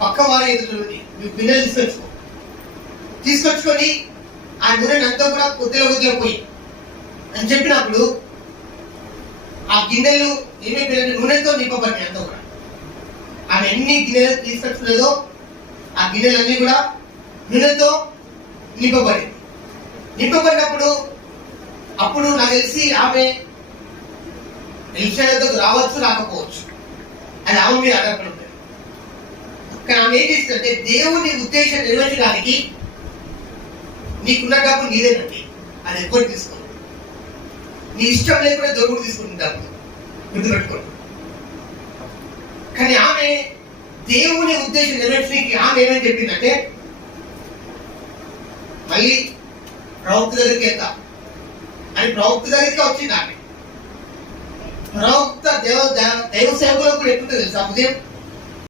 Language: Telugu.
పక్క వారి ఎదుటి గిన్నెలు తీసుకొచ్చుకొని ఆ నూనెని అంతా కూడా కొద్దిగా పోయి అని చెప్పినప్పుడు ఆ గిన్నెలు ఏమైపోయినట్టు నూనెతో నింపబడ్డాయి అంతా కూడా. ఆమె ఎన్ని గిన్నెలు తీసుకొచ్చుకునేదో ఆ గిన్నెలన్నీ కూడా నూనెతో నింపబడినప్పుడు అప్పుడు నాకు తెలిసి ఆమె ఎలీషా దగ్గరకు రావచ్చు రాకపోవచ్చు, అది ఆమె మీద ఆధారపడి ఉంటుంది. కానీ ఆమె ఏం చేస్తుందంటే దేవుని ఉద్దేశం నెరవేర్చడానికి నీకున్న డబ్బు నీదేనండి, అది ఎక్కువ తీసుకో. నీ ఇష్టం లేకుండా దేవుడు తీసుకుంటుంది డబ్బు, గుర్తుపెట్టుకోండి. కానీ ఆమె దేవుని ఉద్దేశం నెరవేర్చడానికి ఆమె ఏమని చెప్పిందంటే మళ్ళీ ప్రవక్త దగ్గరికి వెళ్తా అని ప్రవక్త దగ్గరికి వచ్చింది ఆమె. ప్రవక్త దైవ సేవకులకు కూడా ఎప్పుడు తెలుసా ఉదయం